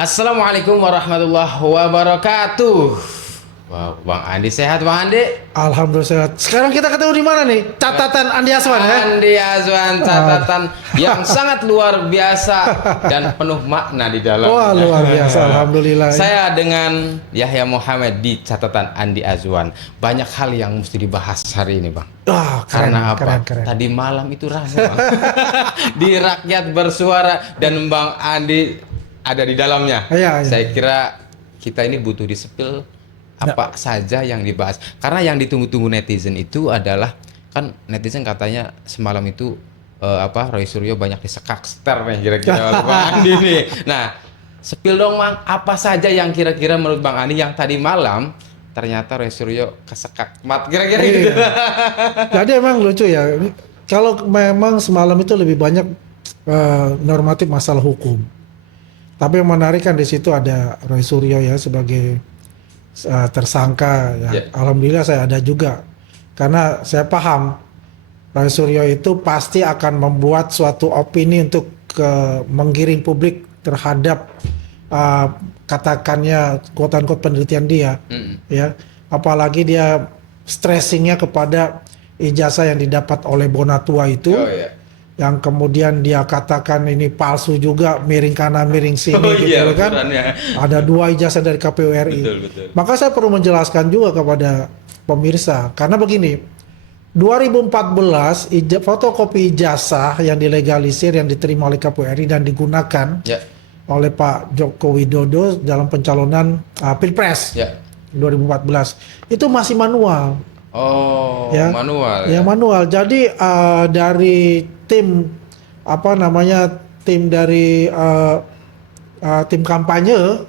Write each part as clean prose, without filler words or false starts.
Assalamualaikum warahmatullahi wabarakatuh. Wow, Bang Andi sehat, Bang Andi? Alhamdulillah sehat. Sekarang kita ketemu di mana nih? Catatan Andi Azwan ya? Andi Azwan, catatan yang sangat luar biasa dan penuh makna di dalamnya. Wah, luar biasa, alhamdulillah. Saya dengan Yahya Muhammad di catatan Andi Azwan. Banyak hal yang mesti dibahas hari ini, Bang. Wah, keren, Karena apa? keren. Tadi malam itu rame, Bang. Di Rakyat Bersuara dan Bang Andi ada di dalamnya. Iya. Saya kira kita ini butuh disepil apa saja yang dibahas. Karena yang ditunggu-tunggu netizen itu adalah, kan netizen katanya semalam itu Roy Suryo banyak disekak ster nih kira-kira oleh Bang Andi nih. Nah, sepil dong Bang, apa saja yang kira-kira menurut Bang Andi yang tadi malam ternyata Roy Suryo kesekak mat kira-kira gitu. Jadi emang lucu ya. Kalau memang semalam itu lebih banyak normatif masalah hukum. Tapi yang menarik kan di situ ada Roy Suryo ya sebagai tersangka ya. Yeah. Alhamdulillah saya ada juga. Karena saya paham Roy Suryo itu pasti akan membuat suatu opini untuk menggiring publik terhadap katakannya quote-unquote penelitian dia. Ya. Apalagi dia stressingnya kepada ijazah yang didapat oleh Bonatua itu. Oh, yeah. Yang kemudian dia katakan ini palsu juga, miring kanan miring sini gitu kan. Ada 2 ijazah dari KPU RI. Betul. Maka saya perlu menjelaskan juga kepada pemirsa karena begini, 2014 fotokopi ijazah yang dilegalisir yang diterima oleh KPU RI dan digunakan oleh Pak Joko Widodo dalam pencalonan Pilpres 2014 itu masih manual. Oh, ya, manual. Ya, manual. Jadi dari tim tim dari tim kampanye,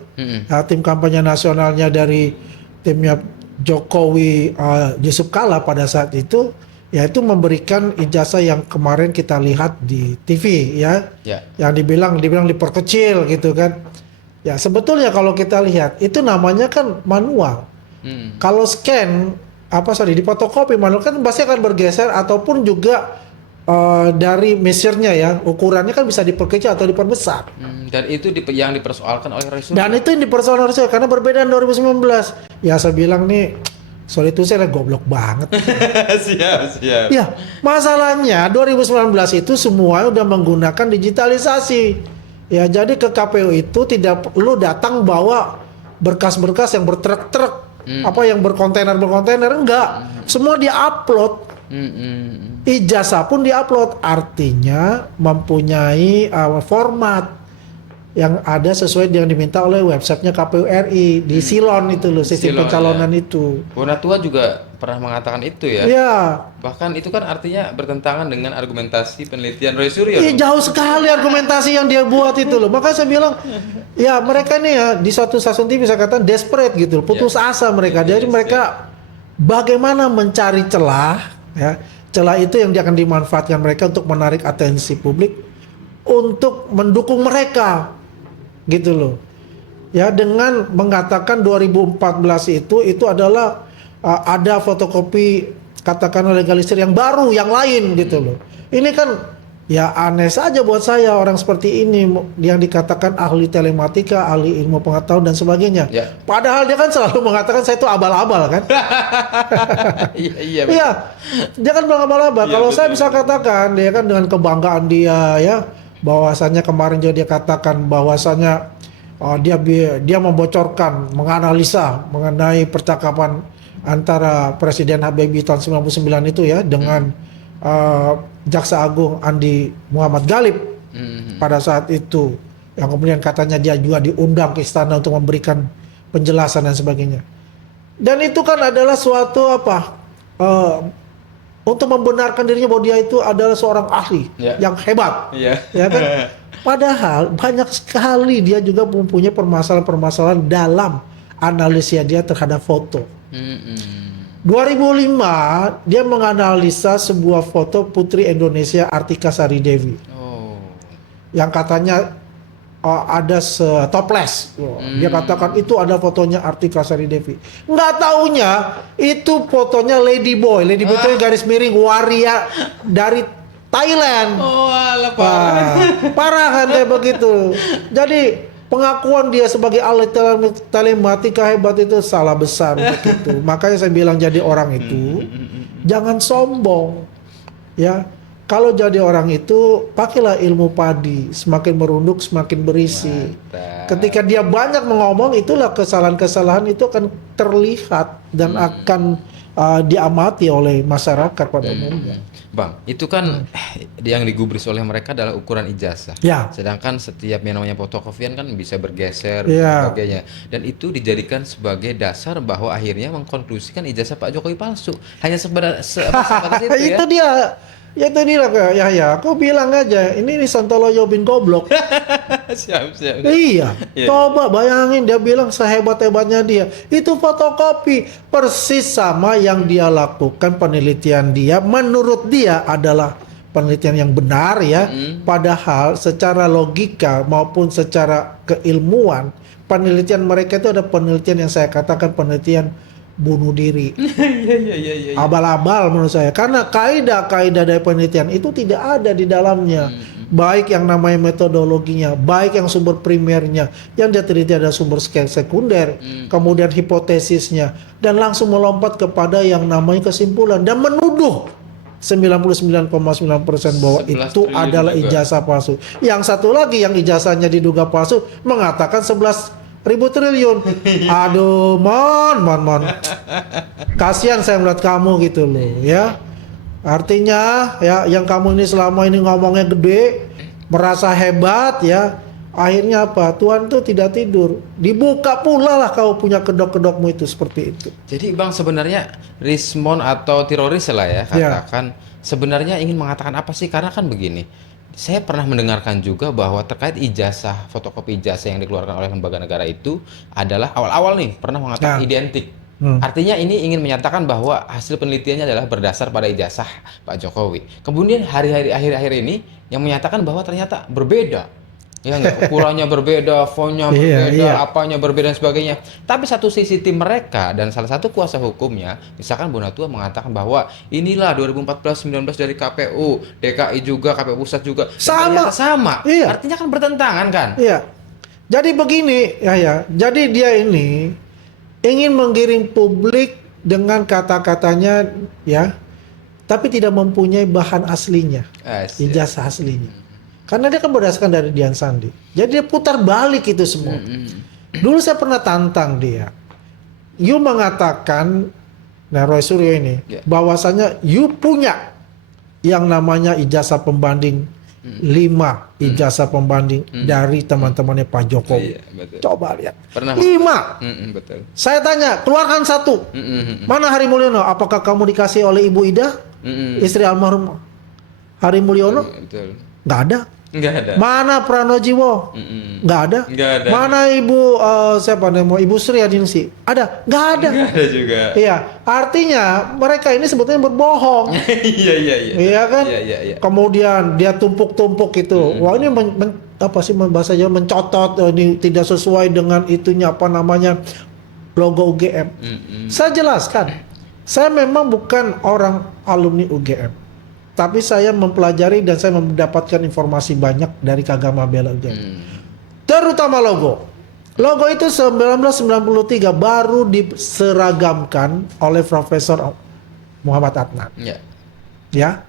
tim kampanye nasionalnya dari timnya Jokowi Yusuf Kala pada saat itu, yaitu memberikan ijazah yang kemarin kita lihat di TV ya, yang dibilang diperkecil gitu kan. Ya sebetulnya kalau kita lihat itu namanya kan manual. Kalau scan di fotokopi manual kan pasti akan bergeser ataupun juga dari measure-nya ya, ukurannya kan bisa diperkecil atau diperbesar. Dan itu yang dipersoalkan oleh Roy Suryo. Dan itu yang dipersoalkan oleh Roy Suryo karena berbeda 2019. Ya saya bilang nih, sorry itu saya goblok banget. Siap. Ya, masalahnya 2019 itu semua udah menggunakan digitalisasi. Ya, jadi ke KPU itu tidak perlu datang bawa berkas-berkas yang bertruk-truk. Yang berkontainer enggak. Semua dia-upload. Ijazah pun diupload, artinya mempunyai format yang ada sesuai yang diminta oleh websitenya KPU RI di Silon itu loh, sistem pencalonan itu. Bonatua juga pernah mengatakan itu ya. Iya. Bahkan itu kan artinya bertentangan dengan argumentasi penelitian Roy Suryo. Iya, jauh sekali argumentasi yang dia buat itu loh. Makanya saya bilang, ya mereka nih ya di suatu stasiun TV bisa katakan desperate gitu, putus asa mereka. Jadi mereka bagaimana mencari celah ya. Celah itu yang akan dimanfaatkan mereka untuk menarik atensi publik untuk mendukung mereka gitu loh ya, dengan mengatakan 2014 itu adalah ada fotokopi katakanlah legalisir yang baru yang lain gitu loh. Ini kan ya aneh saja buat saya orang seperti ini yang dikatakan ahli telematika, ahli ilmu pengetahuan dan sebagainya. Padahal dia kan selalu mengatakan saya itu abal-abal kan. Iya. Dia kan bilang abal-abal. Kalau saya bisa katakan dia kan dengan kebanggaan dia ya, bahwasannya kemarin juga dia katakan bahwasannya dia membocorkan, menganalisa mengenai percakapan antara Presiden Habibie tahun 99 itu ya dengan Jaksa Agung Andi Muhammad Galib pada saat itu, yang kemudian katanya dia juga diundang ke istana untuk memberikan penjelasan dan sebagainya. Dan itu kan adalah suatu untuk membenarkan dirinya bahwa dia itu adalah seorang ahli yang hebat, ya kan? Padahal banyak sekali dia juga mempunyai permasalahan-permasalahan dalam analisis dia terhadap foto. 2005 dia menganalisa sebuah foto Putri Indonesia Artika Sari Devi yang katanya ada topless. Dia katakan itu ada fotonya Artika Sari Devi. Nggak taunya itu fotonya Lady Boy itu garis miring waria dari Thailand. Oh, alah, parah. Parah kan kayak begitu. Jadi pengakuan dia sebagai ahli telematika hebat itu salah besar untuk itu. Makanya saya bilang jadi orang itu jangan sombong. Ya, kalau jadi orang itu pakailah ilmu padi, semakin merunduk semakin berisi. Ketika dia banyak mengomong, itulah kesalahan-kesalahan itu akan terlihat dan akan diamati oleh masyarakat pada umumnya. Bang, itu kan yang digubris oleh mereka adalah ukuran ijazah. Ya. Sedangkan setiap yang namanya fotokopian kan bisa bergeser Ya. dan sebagainya. Dan itu dijadikan sebagai dasar bahwa akhirnya mengkonklusikan ijazah Pak Jokowi palsu. Hanya sebatas itu ya. Itu dia. Ya itu dia ya, aku bilang aja ini Sontoloyo bin goblok. Siap. Iya, Iya. coba bayangin dia bilang sehebat-hebatnya dia. Itu fotokopi persis sama yang dia lakukan penelitian dia. Menurut dia adalah penelitian yang benar ya. Padahal secara logika maupun secara keilmuan penelitian mereka itu ada penelitian yang saya katakan penelitian bunuh diri. Iya. Abal-abal menurut saya. Karena kaidah-kaidah dari penelitian itu tidak ada di dalamnya. Baik yang namanya metodologinya, baik yang sumber primernya, yang dia teliti ada sumber sekunder, kemudian hipotesisnya, dan langsung melompat kepada yang namanya kesimpulan dan menuduh 99,9% bahwa 11 itu triliun adalah juga. ijazah palsu. Yang satu lagi yang ijazahnya diduga palsu mengatakan 11.000 triliun. Aduh, mon. Kasihan saya melihat kamu gitu loh, ya. Artinya ya yang kamu ini selama ini ngomongnya gede, merasa hebat ya. Akhirnya apa? Tuhan tuh tidak tidur. Dibuka pula lah kau punya kedok-kedokmu itu seperti itu. Jadi Bang sebenarnya Rismon atau teroris lah ya katakan sebenarnya ingin mengatakan apa sih? Karena kan begini, saya pernah mendengarkan juga bahwa terkait ijazah, fotokopi ijazah yang dikeluarkan oleh lembaga negara itu adalah awal-awal nih pernah mengatakan identik. Artinya ini ingin menyatakan bahwa hasil penelitiannya adalah berdasar pada ijazah Pak Jokowi. Kemudian hari-hari akhir-akhir ini yang menyatakan bahwa ternyata berbeda. Ya nggak, ukurannya berbeda, fontnya berbeda, apanya berbeda dan sebagainya. Tapi satu sisi tim mereka dan salah satu kuasa hukumnya, misalkan Bonatua mengatakan bahwa inilah 2014-19 dari KPU, DKI juga, KPU pusat juga. Sama. Sama. Iya. Artinya kan bertentangan kan? Iya. Jadi begini, ya. Jadi dia ini ingin menggiring publik dengan kata-katanya ya, tapi tidak mempunyai bahan aslinya, ijazah aslinya. Karena dia kan berdasarkan dari Dian Sandi. Jadi dia putar balik itu semua. Dulu saya pernah tantang dia. You mengatakan, nah Roy Suryo ini, bahwasanya you punya yang namanya ijazah pembanding 5 ijazah pembanding dari teman-temannya Pak Jokowi. Iya, betul. Coba lihat. Pernah. 5. Betul. Saya tanya, keluarkan 1. Mana Hari Mulyono? Apakah kamu dikasih oleh Ibu Ida? Istri almarhum Hari Mulyono? Betul. Nggak ada. Nggak ada. Mana Pranojiwo? Nggak ada. Nggak ada. Mana Ibu siapa namanya? Ibu Sri Adinsi? Ada? Nggak ada. Nggak ada juga. Iya, artinya mereka ini sebetulnya berbohong. Iya. Iya kan? Iya. Kemudian dia tumpuk-tumpuk itu. Wah ini apa sih bahasanya mencotot ini tidak sesuai dengan itunya apa namanya logo UGM. Saya jelaskan, saya memang bukan orang alumni UGM. Tapi saya mempelajari dan saya mendapatkan informasi banyak dari Kagama Bela UGM. Terutama logo. Logo itu 1993 baru diseragamkan oleh Profesor Muhammad Adnan. Iya. Ya,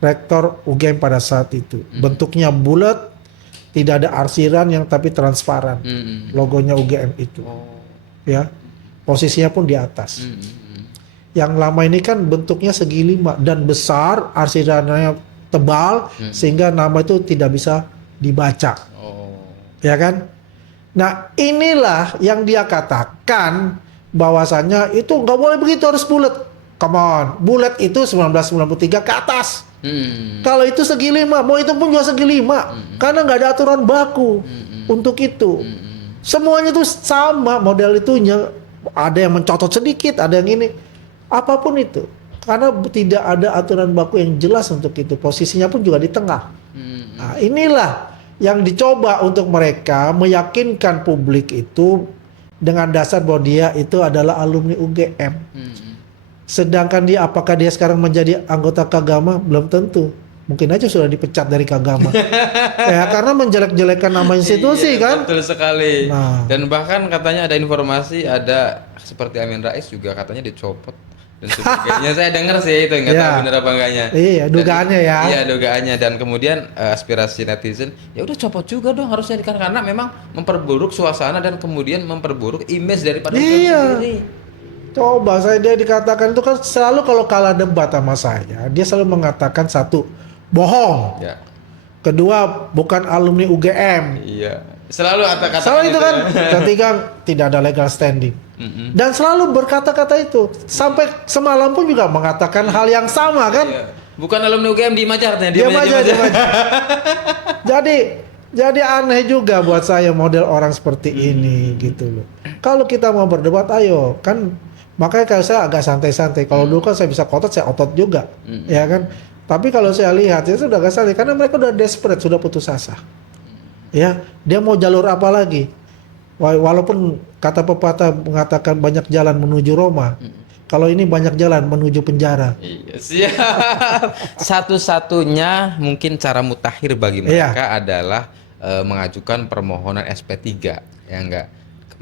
rektor UGM pada saat itu. Bentuknya bulat, tidak ada arsiran yang tapi transparan. Logonya UGM itu. Ya, posisinya pun di atas. Yang lama ini kan bentuknya segi 5 dan besar, arsirannya tebal, sehingga nama itu tidak bisa dibaca. Ya kan? Nah inilah yang dia katakan bahwasannya itu nggak boleh begitu, harus bulat. Come on, bulat itu 1993 ke atas. Kalau itu segi 5, mau itu pun juga segi 5, karena nggak ada aturan baku untuk itu. Semuanya itu sama model itunya. Ada yang mencotot sedikit, ada yang ini. Apapun itu, karena tidak ada aturan baku yang jelas untuk itu. Posisinya pun juga di tengah. Nah, inilah yang dicoba untuk mereka meyakinkan publik itu dengan dasar bahwa dia itu adalah alumni UGM. Sedangkan dia apakah dia sekarang menjadi anggota Kagama? Belum tentu. mungkin aja sudah dipecat dari Kagama. Ya karena menjelek-jelekan nama institusi Iya, kan. betul sekali. Nah. Dan bahkan katanya ada informasi ada seperti Amin Rais juga katanya dicopot dan sebagainya. Saya dengar sih itu nggak tahu Iya. benar apa enggaknya. Iya, dugaannya ya. Iya, dugaannya dan kemudian aspirasi netizen ya udah copot juga dong harusnya karena memang memperburuk suasana dan kemudian memperburuk image daripada film Iya. sendiri. Coba dia dikatakan itu kan selalu kalau kalah debat sama saya, dia selalu mengatakan satu, bohong. Ya. Kedua, bukan alumni UGM. Iya. Selalu kata-kata Selalu itu kan. Ketiga, tidak ada legal standing. Dan selalu berkata-kata itu. Sampai semalam pun juga mengatakan hal yang sama kan. Iya. Bukan alumni UGM di aja artinya Diam aja. Jadi aneh juga buat saya model orang seperti ini gitu loh. Kalau kita mau berdebat, ayo kan. Makanya kalau saya agak santai-santai. Kalau dulu kan saya bisa kotot, saya otot juga, ya kan. Tapi kalau saya lihat itu sudah agak santai karena mereka udah desperate, sudah putus asa. Ya, dia mau jalur apa lagi? Walaupun kata pepatah mengatakan banyak jalan menuju Roma. Kalau ini banyak jalan menuju penjara. Iya, siap. Satu-satunya mungkin cara mutakhir bagi mereka adalah mengajukan permohonan SP3, ya enggak?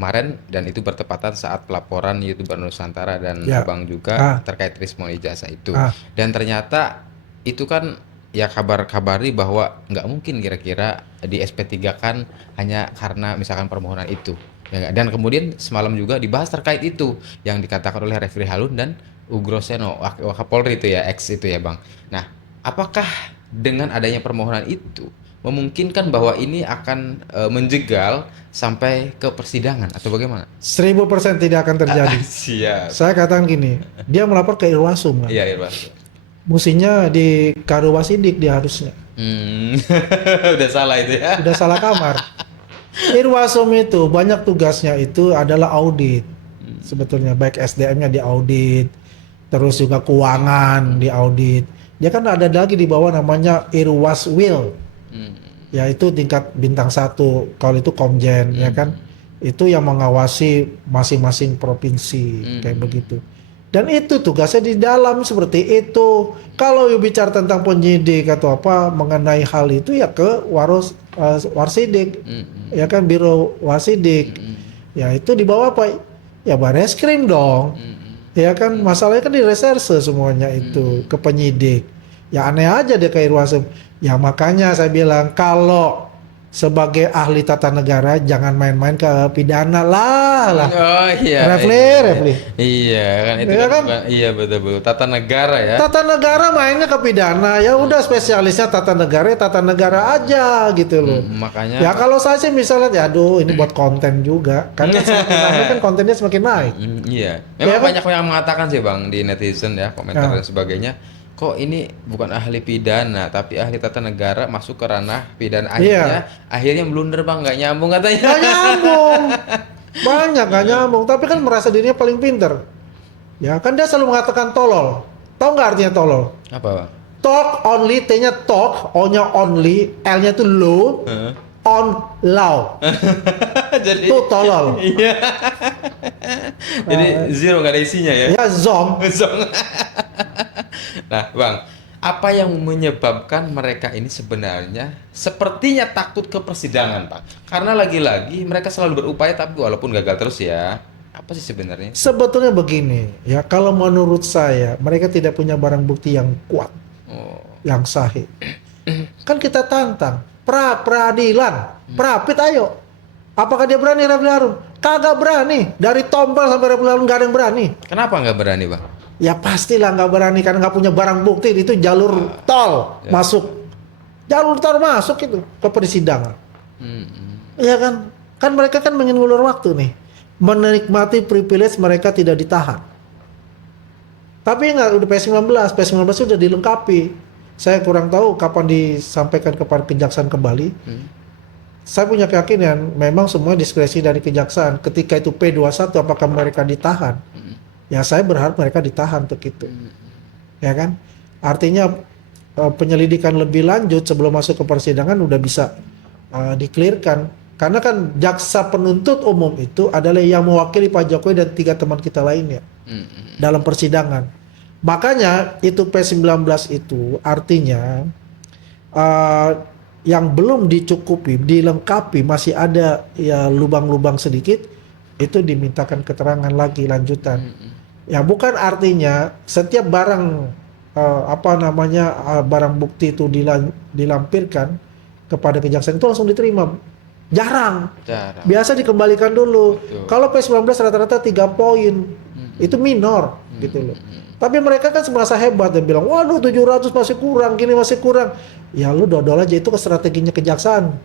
Kemarin dan itu bertepatan saat pelaporan YouTuber Nusantara dan Abang juga terkait Rismon Ijazah itu. Dan ternyata itu kan ya kabar-kabari bahwa nggak mungkin kira-kira di SP3 kan hanya karena misalkan permohonan itu. Ya nggak? Dan kemudian semalam juga dibahas terkait itu yang dikatakan oleh Refri Harun dan Ugroseno Wakapolri itu ya, ex itu ya Bang. Nah, apakah dengan adanya permohonan itu memungkinkan bahwa ini akan menjegal sampai ke persidangan atau bagaimana? 1000% tidak akan terjadi. Siap. Saya katakan gini, dia melapor ke Irwasum kan? Iya, Irwasum. Musinya di Karowasidik dia harusnya. Udah salah itu ya. Udah salah kamar. Irwasum itu banyak tugasnya itu adalah audit. Sebetulnya baik SDM-nya diaudit, terus juga keuangan diaudit. Dia kan ada lagi di bawah namanya Irwaswil. Ya itu tingkat bintang 1, kalau itu Komjen ya kan, itu yang mengawasi masing-masing provinsi kayak begitu. Dan itu tugasnya di dalam seperti itu. Kalau bicara tentang penyidik atau apa mengenai hal itu ya ke Warsidik, ya kan Biro Warsidik. Ya itu di bawah apa? Ya Bareskrim dong. Ya kan masalahnya kan di reserse semuanya itu ke penyidik. Ya aneh aja dia ke Irwasum. Ya makanya saya bilang kalau sebagai ahli tata negara jangan main-main ke pidana lah. Oh iya. Refli. Iya kan itu Iya kan? bukan, iya betul tata negara ya. Tata negara mainnya ke pidana. Ya udah spesialisnya tata negara aja gitu loh. Makanya Ya kalau saya sih misalnya ya aduh ini buat konten juga. Karena semakin lama kan kontennya semakin naik. iya. Memang Ya kan? banyak yang mengatakan sih Bang di netizen ya, komentar dan sebagainya. Kok ini bukan ahli pidana tapi ahli tata negara masuk ke ranah pidana akhirnya blunder Bang, nggak nyambung katanya. Gak nyambung. Banyak gak nyambung. Tapi kan merasa dirinya paling pinter. Ya kan dia selalu mengatakan tolol. Tahu nggak artinya tolol? Apa Bang? Talk only, T-nya talk, O-nya only, L-nya tuh low, on low. Jadi Itu tolol. iya. Jadi zero nggak ada isinya ya. Ya zong. Nah, Bang, apa yang menyebabkan mereka ini sebenarnya sepertinya takut ke persidangan, Pak? Karena lagi-lagi mereka selalu berupaya tapi walaupun gagal terus ya. Apa sih sebenarnya? Sebetulnya begini, ya kalau menurut saya mereka tidak punya barang bukti yang kuat, yang sahih. Kan kita tantang peradilan, Prapit ayo. Apakah dia berani Refli Harun? Kagak berani. Dari Tompel sampai Refli Harun gak ada yang berani. Kenapa nggak berani, Bang? Ya pastilah nggak berani karena nggak punya barang bukti. Itu jalur tol masuk, jalur tol masuk itu ke persidangan. Iya kan? Kan mereka kan ingin ngulur waktu nih, menikmati privilege mereka tidak ditahan. Tapi nggak udah PS19 sudah dilengkapi. Saya kurang tahu kapan disampaikan kepada kejaksaan kembali. Saya punya keyakinan memang semua diskresi dari kejaksaan. Ketika itu P21 apakah mereka ditahan? Ya saya berharap mereka ditahan untuk itu. Ya kan? Artinya penyelidikan lebih lanjut sebelum masuk ke persidangan udah bisa di-clearkan. Karena kan jaksa penuntut umum itu adalah yang mewakili Pak Jokowi dan 3 teman kita lainnya dalam persidangan. Makanya itu P19 itu artinya eh, yang belum dicukupi, dilengkapi, masih ada ya lubang-lubang sedikit, itu dimintakan keterangan lagi lanjutan. Ya bukan artinya setiap barang barang bukti itu dilampirkan kepada kejaksaan itu langsung diterima. Jarang. Jarang. Biasa dikembalikan dulu. Betul. Kalau P19 rata-rata 3 poin. Itu minor gitu loh. Tapi mereka kan merasa hebat dan bilang, "Waduh, 700 masih kurang, gini masih kurang." Ya lu dodol aja, itu ke strateginya kejaksaan.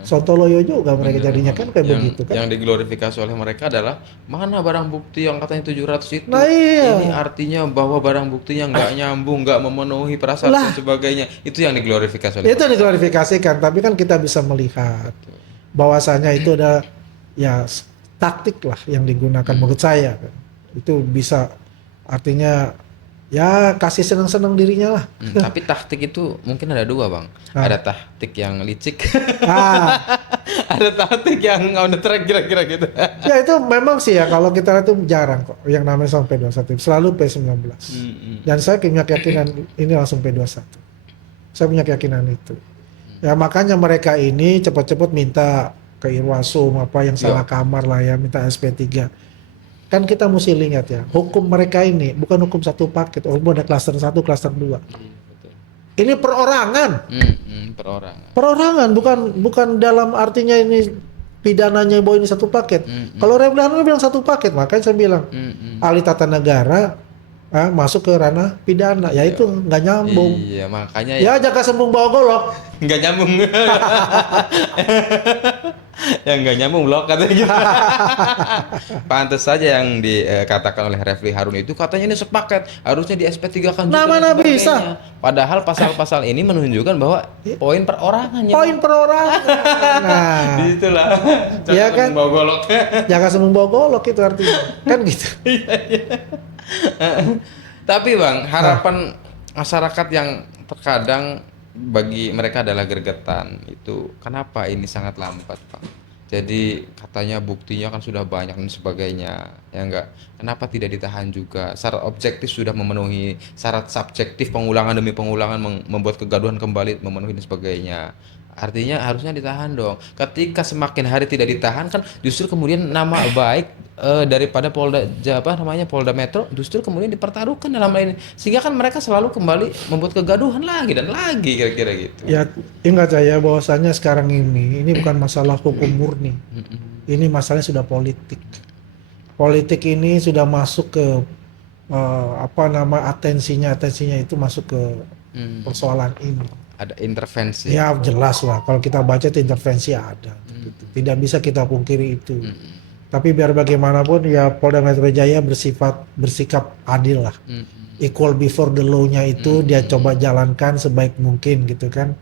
Sontoloyo juga mereka jadinya kan kayak begitu kan. Yang diglorifikasi oleh mereka adalah mana barang bukti yang katanya 700 itu. Nah, iya. Ini artinya bahwa barang buktinya nggak nyambung, nggak memenuhi prasyarat dan sebagainya. Itu yang diglorifikasi oleh Itu diklarifikasikan, tapi kan kita bisa melihat bahwasanya itu ada ya taktik lah yang digunakan menurut saya. Itu bisa artinya ya kasih senang-senang dirinya lah. Tapi taktik itu mungkin ada dua, Bang. Ada taktik yang licik. Ah, Ada taktik yang on the track kira-kira gitu. ya itu memang sih ya kalau kita lihat itu jarang kok yang namanya sampai P21, selalu P19. Dan saya punya keyakinan ini langsung P21. Saya punya keyakinan itu. Ya makanya mereka ini cepat-cepat minta ke Irwasum apa yang salah kamar lah ya, minta SP3. Kan kita mesti lihat ya, hukum mereka ini bukan hukum satu paket, hukum ada klaster 1, klaster 2. Ini perorangan. Perorangan. Perorangan bukan dalam artinya ini pidananya bahwa ini satu paket. Kalau Refli bilang satu paket, makanya saya bilang ahli tata negara masuk ke ranah pidana, ya itu nggak nyambung. Iya, makanya Ya jaka sembung bawa golok. nggak nyambung. Yang nggak nyambung blok katanya gitu. Pantes saja yang dikatakan oleh Refli Harun itu katanya ini sepaket, harusnya di SP3 kan juga Nah, dan mana sebagainya. bisa? Padahal pasal-pasal ini menunjukkan bahwa poin perorangan ya. Poin perorangan. Nah, Disitulah. Iya kan? Bawa golok. jaka sembung bawa golok itu artinya. Kan gitu. Tapi Bang, harapan masyarakat yang terkadang bagi mereka adalah gregetan itu, kenapa ini sangat lambat, Pak? Jadi katanya buktinya kan sudah banyak dan sebagainya, ya enggak? Kenapa tidak ditahan juga? Syarat objektif sudah memenuhi, syarat subjektif pengulangan demi pengulangan membuat kegaduhan kembali memenuhi dan sebagainya. Artinya harusnya ditahan dong. Ketika semakin hari tidak ditahan kan justru kemudian nama baik daripada Polda Metro justru kemudian dipertaruhkan dalam hal ini. Sehingga kan mereka selalu kembali membuat kegaduhan lagi dan lagi kira-kira gitu. Ya ingat saya bahwasanya sekarang ini bukan masalah hukum murni. Ini masalahnya sudah politik. Politik ini sudah masuk ke atensinya itu masuk ke persoalan ini. Ada intervensi. Ya jelas lah kalau kita baca itu intervensi ada. Tidak bisa kita pungkiri itu. Tapi biar bagaimanapun ya Polda Metro Jaya bersikap adil lah. Equal before the law-nya itu dia coba jalankan sebaik mungkin gitu kan.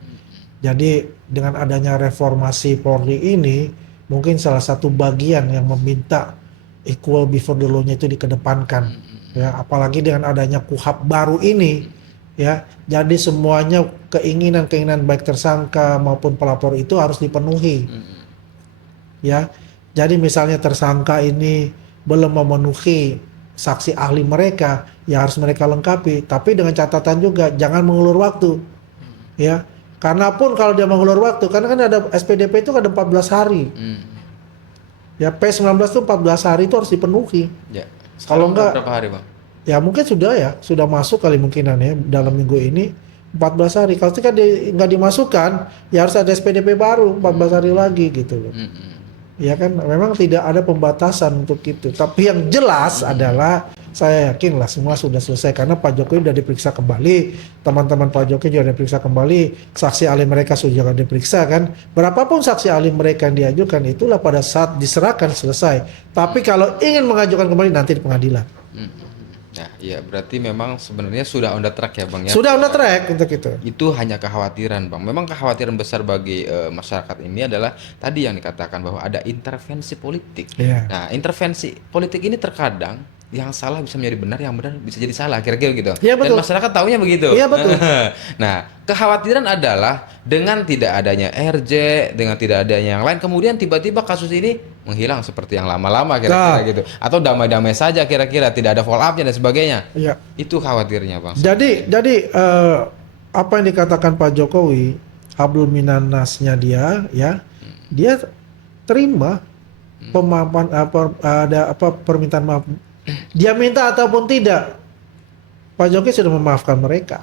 Jadi dengan adanya reformasi Polri ini mungkin salah satu bagian yang meminta equal before the law-nya itu dikedepankan. Ya apalagi dengan adanya KUHP baru ini ya. Jadi semuanya keinginan baik tersangka maupun pelapor itu harus dipenuhi. Ya. Jadi misalnya tersangka ini belum memenuhi saksi ahli mereka, ya harus mereka lengkapi. Tapi dengan catatan juga jangan mengulur waktu, ya. Karena pun kalau dia mengulur waktu, karena kan ada SPDP itu ada 14 hari. Ya P19 itu 14 hari itu harus dipenuhi. Ya. Kalau enggak, berapa hari, Bang? ya mungkin sudah masuk kali mungkinannya dalam minggu ini 14 hari. Kalau kan nggak dimasukkan, ya harus ada SPDP baru 14 hari lagi gitu loh. Ya kan memang tidak ada pembatasan untuk itu. Tapi yang jelas adalah saya yakin lah semua sudah selesai karena Pak Jokowi sudah diperiksa kembali, teman-teman Pak Jokowi juga diperiksa kembali, saksi ahli mereka sudah diperiksa kan. Berapapun saksi ahli mereka yang diajukan itulah pada saat diserahkan selesai. Tapi kalau ingin mengajukan kembali nanti di pengadilan. Nah, ya berarti memang sebenarnya sudah on the track ya, Bang ya. Sudah on the track untuk itu. Itu hanya kekhawatiran, Bang. Memang kekhawatiran besar bagi masyarakat ini adalah tadi yang dikatakan bahwa ada intervensi politik. Iya. Nah, intervensi politik ini terkadang yang salah bisa menjadi benar, yang benar bisa jadi salah, kira-kira gitu. Iya, betul. Dan masyarakat taunya begitu. Iya, betul. Nah, kekhawatiran adalah dengan tidak adanya RJ, dengan tidak adanya yang lain, kemudian tiba-tiba kasus ini menghilang seperti yang lama-lama kira-kira gitu. Atau damai-damai saja kira-kira, tidak ada follow up-nya dan sebagainya. Iya. Itu khawatirnya, Bang. Jadi apa yang dikatakan Pak Jokowi, hablum minan nasnya dia, ya, dia terima pemaafan ada apa permintaan maaf. Dia minta ataupun tidak, Pak Jokowi sudah memaafkan mereka,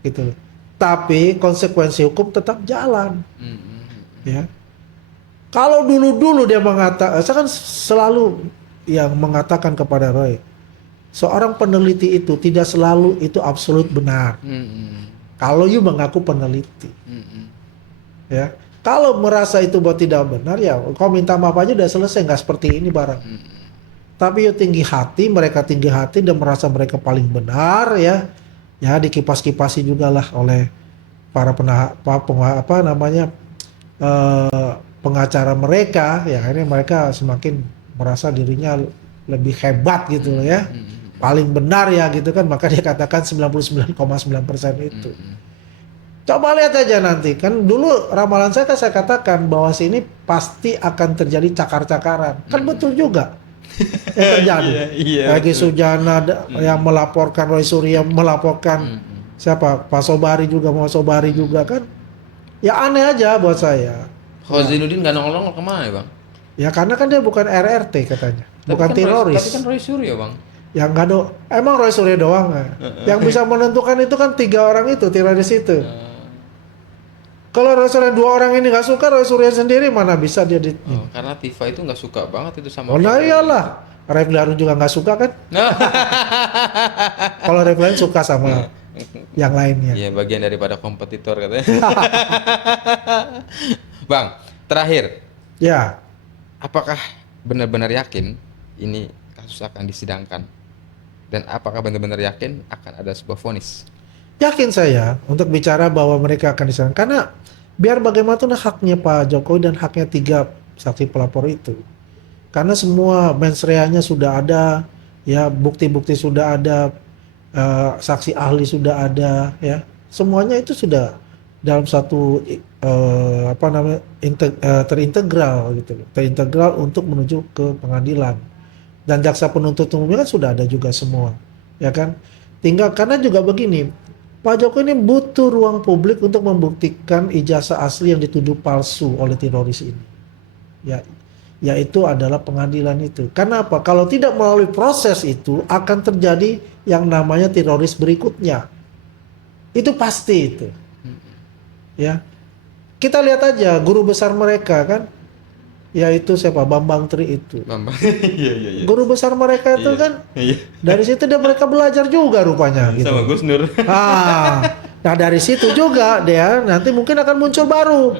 gitu. Tapi konsekuensi hukum tetap jalan, ya. Kalau dulu dia mengatakan, saya kan selalu yang mengatakan kepada Roy, seorang peneliti itu tidak selalu itu absolut benar. Kalau you mengaku peneliti, ya. Kalau merasa itu buat tidak benar, ya kau minta maaf aja udah selesai, nggak seperti ini barang. Tapi you tinggi hati, mereka tinggi hati dan merasa mereka paling benar, ya. Ya dikipas-kipasi juga lah oleh para pengacara mereka, ya akhirnya mereka semakin merasa dirinya lebih hebat gitu loh, ya. Paling benar ya gitu kan, maka dia katakan 99,9% itu. Coba lihat aja nanti, kan dulu ramalan saya kan saya katakan bahwa sini pasti akan terjadi cakar-cakaran. Kan betul juga yang terjadi. Egy Sujana yang melaporkan, Roy Suryo melaporkan, siapa? Pak Sobari juga, mau Sobari juga kan. Ya aneh aja buat saya. Zainuddin nggak nongol-nongol kemana ya Bang? Ya karena kan dia bukan RRT katanya, bukan kan teroris. Tapi kan Roy Suryo Bang. Yang nggak emang Roy Suryo doang yang bisa menentukan itu kan 3 orang itu, teroris itu. Kalau Roy Suryo 2 orang ini nggak suka, Roy Suryo sendiri mana bisa dia karena Tifa itu nggak suka banget itu sama. Oh nah iyalah, Refli Harun juga nggak suka kan? Kalau Refli Harun suka sama yang lainnya. Iya, bagian daripada kompetitor katanya. Bang, terakhir. Ya. Apakah benar-benar yakin ini kasus akan disidangkan? Dan apakah benar-benar yakin akan ada sebuah vonis? Yakin saya untuk bicara bahwa mereka akan disidangkan. Karena biar bagaimanapun haknya Pak Jokowi dan haknya 3 saksi pelapor itu. Karena semua mens reanya sudah ada, ya bukti-bukti sudah ada, saksi ahli sudah ada, ya semuanya itu sudah dalam satu terintegral gitu, terintegral untuk menuju ke pengadilan. Dan jaksa penuntut umumnya kan sudah ada juga semua, ya kan. Tinggal karena juga begini, Pak Jokowi ini butuh ruang publik untuk membuktikan ijazah asli yang dituduh palsu oleh teroris ini, ya, yaitu adalah pengadilan itu. Karena apa? Kalau tidak melalui proses itu akan terjadi yang namanya teroris berikutnya. Itu pasti itu. Ya. Kita lihat aja guru besar mereka kan, yaitu siapa? Bambang Tri itu. Bambang. Iya. Guru besar mereka itu kan. Dari situ mereka belajar juga rupanya gitu. Sama Gus Nur. Nah dari situ juga dia nanti mungkin akan muncul baru.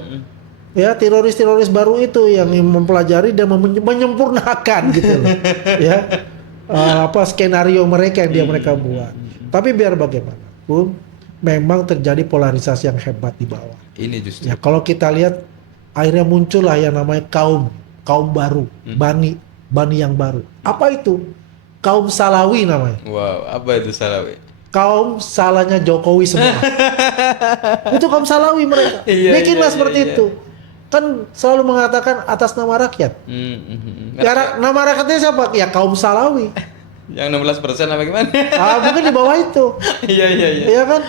Ya teroris-teroris baru itu yang mempelajari dan menyempurnakan gitu loh. Ya. Skenario mereka yang mereka buat. Tapi biar bagaimanapun memang terjadi polarisasi yang hebat di bawah. Ini justru. Ya kalau kita lihat akhirnya muncullah yang namanya kaum baru, bani yang baru. Apa itu? Kaum Salawi namanya. Wow, apa itu Salawi? Kaum salahnya Jokowi semua. Itu kaum Salawi mereka. Bikinlah seperti itu. Kan selalu mengatakan atas nama rakyat. Ya, nama rakyatnya siapa? Ya kaum Salawi. Yang 16% apa gimana? Mungkin di bawah itu. Iya. Iya kan?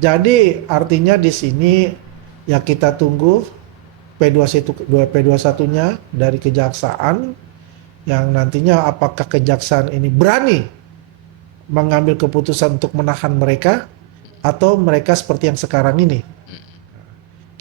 Jadi artinya di sini ya kita tunggu P21-nya dari kejaksaan yang nantinya apakah kejaksaan ini berani mengambil keputusan untuk menahan mereka atau mereka seperti yang sekarang ini.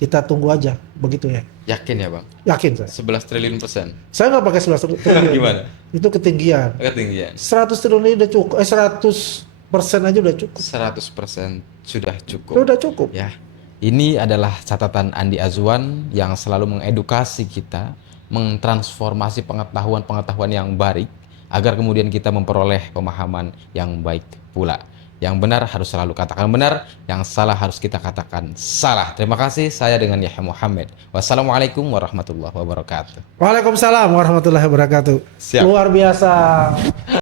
Kita tunggu aja, begitu ya. Yakin ya Bang? Yakin saya. 11 triliun %. Saya nggak pakai 11 triliun. Gimana? Itu ketinggian. 100 triliun ini udah cukup. 100% aja udah cukup. 100% sudah cukup. Udah cukup. Ya. Ini adalah catatan Andi Azwan yang selalu mengedukasi kita, mentransformasi pengetahuan yang baik agar kemudian kita memperoleh pemahaman yang baik pula. Yang benar harus selalu katakan benar, yang salah harus kita katakan salah. Terima kasih, saya dengan Yahya Muhammad. Wassalamualaikum warahmatullahi wabarakatuh. Waalaikumsalam warahmatullahi wabarakatuh. Siap. Luar biasa.